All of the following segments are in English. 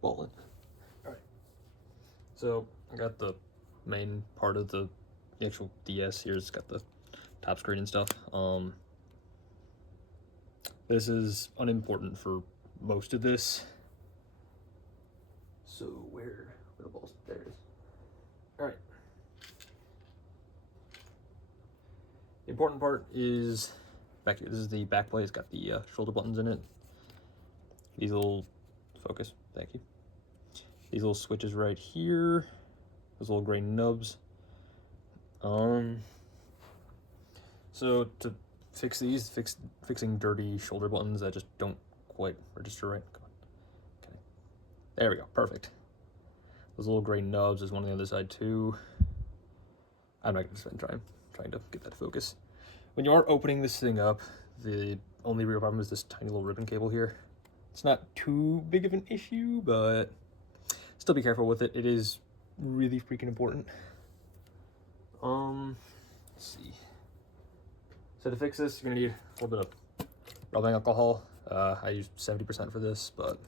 Ballin'. Alright. So I got the main part of the actual DS here. It's got the top screen and stuff. This is unimportant for most of this. So where the balls? There it is. Alright. The important part is back here. This is the back plate. It's got the shoulder buttons in it. These little focus. Thank you. These little switches right here. Those little gray nubs. So to fix these, fixing dirty shoulder buttons that just don't quite register right. Come on. Okay. There we go. Perfect. Those little gray nubs. There's one on the other side too. I'm not going to spend time trying to get that to focus. When you are opening this thing up, the only real problem is this tiny little ribbon cable here. It's not too big of an issue, but still be careful with it. It is really freaking important. Let's see. So to fix this, you're gonna need a little bit of rubbing alcohol. I use 70% for this, but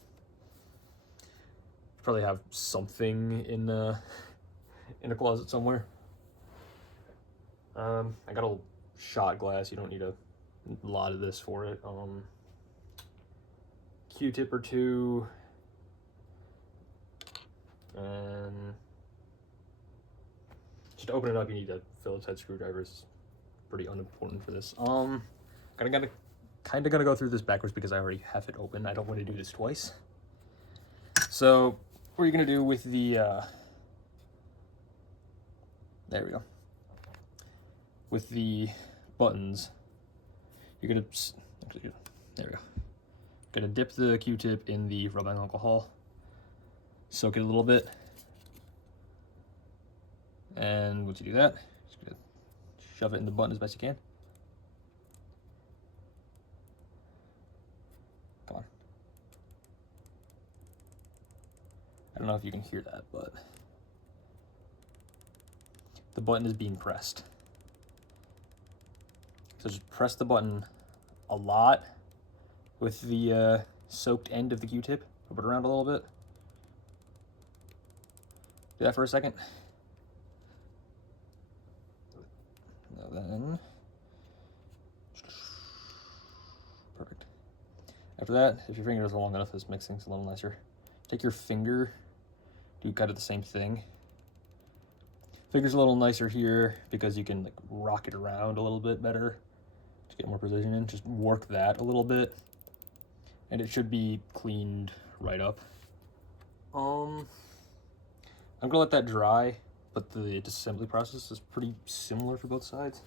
probably have something in a closet somewhere. I got a shot glass. You don't need a lot of this for it. Q-tip or two, and just to open it up, you need a Phillips head screwdriver. It's pretty unimportant for this. Kind of gonna go through this backwards because I already have it open. I don't want to do this twice. So what are you gonna do with the? There we go. With the buttons, you're gonna actually, there we go. Gonna dip the Q-tip in the rubbing alcohol, soak it a little bit, and once you do that, just gonna shove it in the button as best you can. Come on. I don't know if you can hear that, but the button is being pressed. So just press the button a lot with the soaked end of the Q-tip. Rub it around a little bit. Do that for a second. Then, perfect. After that, if your fingers are long enough, this makes things a little nicer. Take your finger, do kind of the same thing. Finger's a little nicer here because you can like rock it around a little bit better to get more precision in. Just work that a little bit, and it should be cleaned right up. I'm gonna let that dry, but the disassembly process is pretty similar for both sides.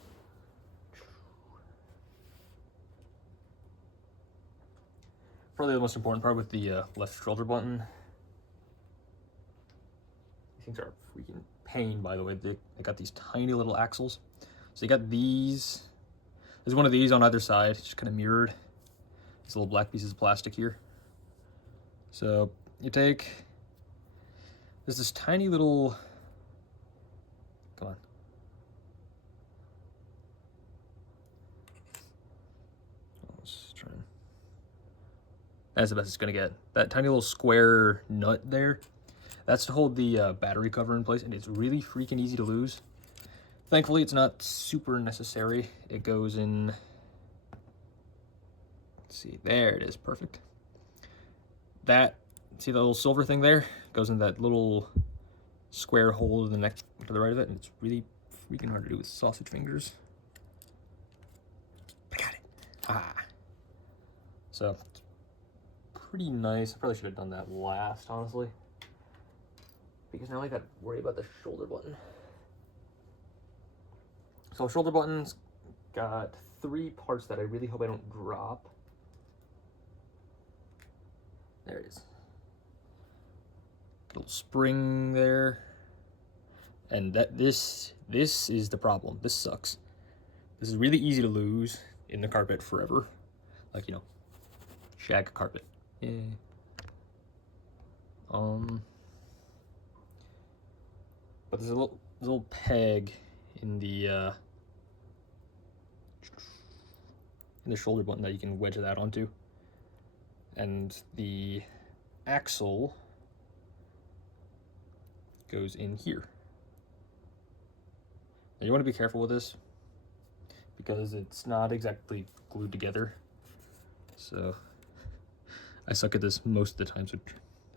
Probably the most important part with the left shoulder button. These things are a freaking pain, by the way. They got these tiny little axles. So you got these. There's one of these on either side, just kind of mirrored. These little black pieces of plastic here. So you take, there's this tiny little, come on. Let's try. That's the best it's gonna get. That tiny little square nut there, that's to hold the battery cover in place, and it's really freaking easy to lose. Thankfully, it's not super necessary. It goes in, let's see, there it is, perfect. That, see the little silver thing there? Goes in that little square hole to the next, to the right of it, and it's really freaking hard to do with sausage fingers. I got it. Ah. So, it's pretty nice. I probably should have done that last, honestly, because now I got to worry about the shoulder button. So shoulder buttons got 3 parts that I really hope I don't drop. There it is. Little spring there. And that this is the problem. This sucks. This is really easy to lose in the carpet forever. Like, you know, shag carpet. Yeah. But there's a little peg in the shoulder button that you can wedge that onto, and the axle goes in here. Now you want to be careful with this because it's not exactly glued together. So I suck at this most of the time, so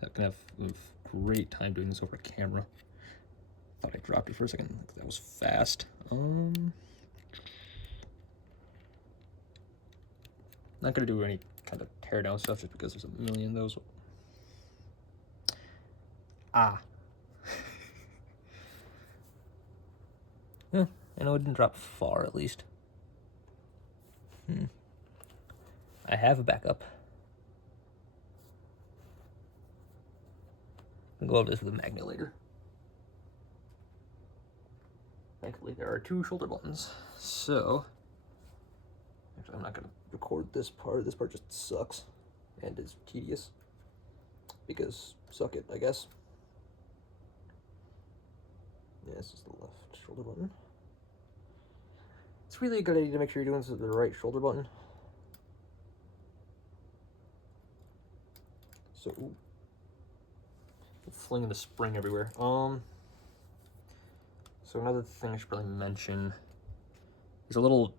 I can have a great time doing this over camera. Thought I dropped it for a second. That was fast. Not gonna do any kind of tear down stuff just because there's a million of those. Ah. I know it didn't drop far, at least. I have a backup. I'll go over this with a magnet later. Thankfully, there are 2 shoulder buttons. So, actually, I'm not gonna record this part. This part just sucks and is tedious because suck it, I guess. Yeah, this is the left shoulder button. It's really a good idea to make sure you're doing this with the right shoulder button. So, ooh, flinging the spring everywhere. So another thing I should probably mention is a little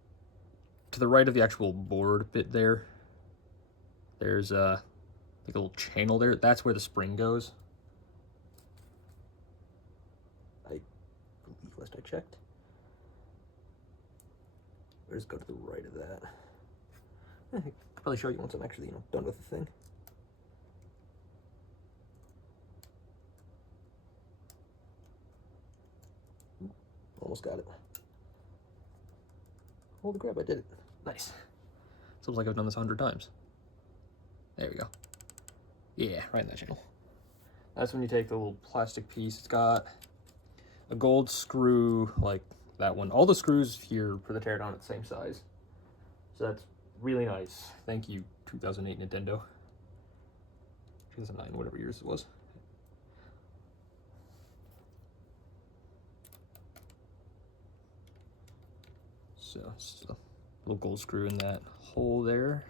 to the right of the actual board bit there. There's like a little channel there. That's where the spring goes. I believe last I checked. Or just go to the right of that. I could probably show you once I'm actually, done with the thing. Almost got it. Holy crap, I did it. Nice. Seems like I've done this 100 times. There we go. Yeah, right in that channel. That's when you take the little plastic piece. It's got a gold screw like that one. All the screws here for the teardown are the same size. So that's really nice. Thank you, 2008 Nintendo. 2009, whatever years it was. So it's a little gold screw in that hole there.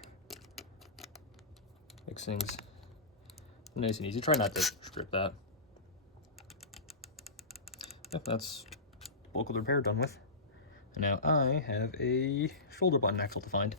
Makes things nice and easy. Try not to strip that. Yep, that's bulk of the repair done with. And now I have a shoulder button axle to find.